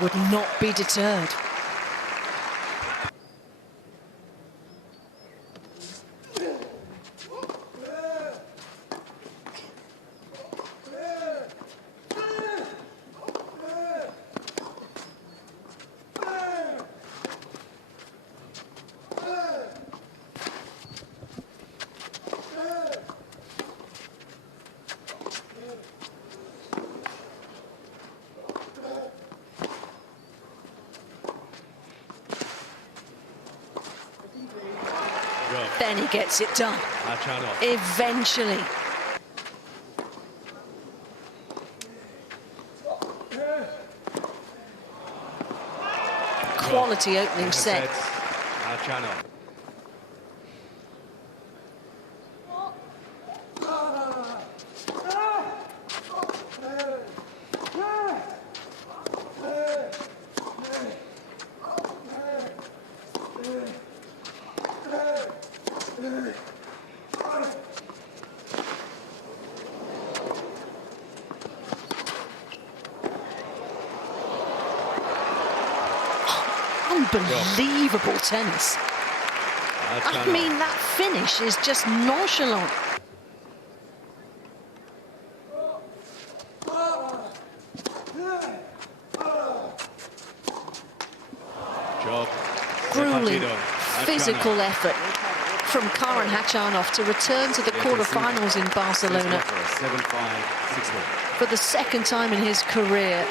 would not be deterred. Then he gets it done. Khachanov. Eventually. Quality opening set. Khachanov. Unbelievable tennis. I mean, that finish is just nonchalant. Grueling physical effort from Khachanov to return to the quarterfinals in Barcelona for the second time in his career.